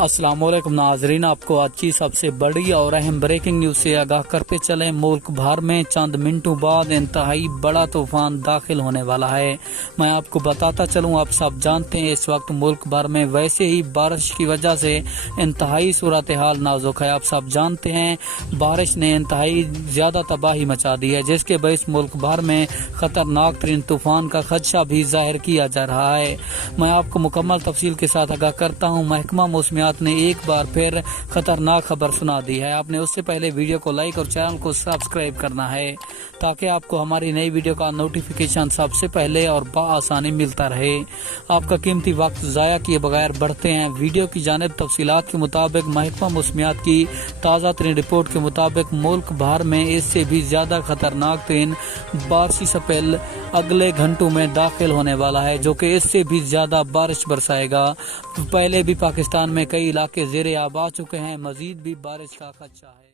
अस्सलाम वालेकुम नाजरीन, आपको आज की सबसे बड़ी और अहम ब्रेकिंग न्यूज से आगाह करते चले। मुल्क भर में चंद मिनटों बाद इंतहाई बड़ा तूफान दाखिल होने वाला है। मैं आपको बताता चलूं, आप सब जानते हैं इस वक्त मुल्क भर में वैसे ही बारिश की वजह से इंतहाई सूरत हाल नाजुक है। आप सब जानते हैं बारिश ने इंतहाई ज्यादा तबाही मचा दी है, जिसके बायस मुल्क भर में खतरनाक तरीन तूफान का खदशा भी जाहिर किया जा रहा है। मैं आपको मुकम्मल तफसील के साथ आगाह करता हूँ। महकमा मौसमियात ने एक बार फिर खतरनाक खबर सुना दी है। आपने उससे पहले वीडियो को लाइक और चैनल को सब्सक्राइब करना है ताकि आपको हमारी नई वीडियो का नोटिफिकेशन सबसे पहले और बआसानी मिलता रहे। आपका कीमती वक्त जाया किए बगैर बढ़ते हैं वीडियो की जानिब। तफसीलात के मुताबिक महकमा मौसमियात की ताज़ा तरीन रिपोर्ट के मुताबिक मुल्क भर में इससे भी ज्यादा खतरनाक तरीन बारिशी स्पेल अगले घंटों में दाखिल होने वाला है, जो कि इससे भी ज्यादा बारिश बरसाएगा। पहले भी पाकिस्तान में कई इलाके ज़ेरे आब आ चुके हैं, मजीद भी बारिश का खदशा है।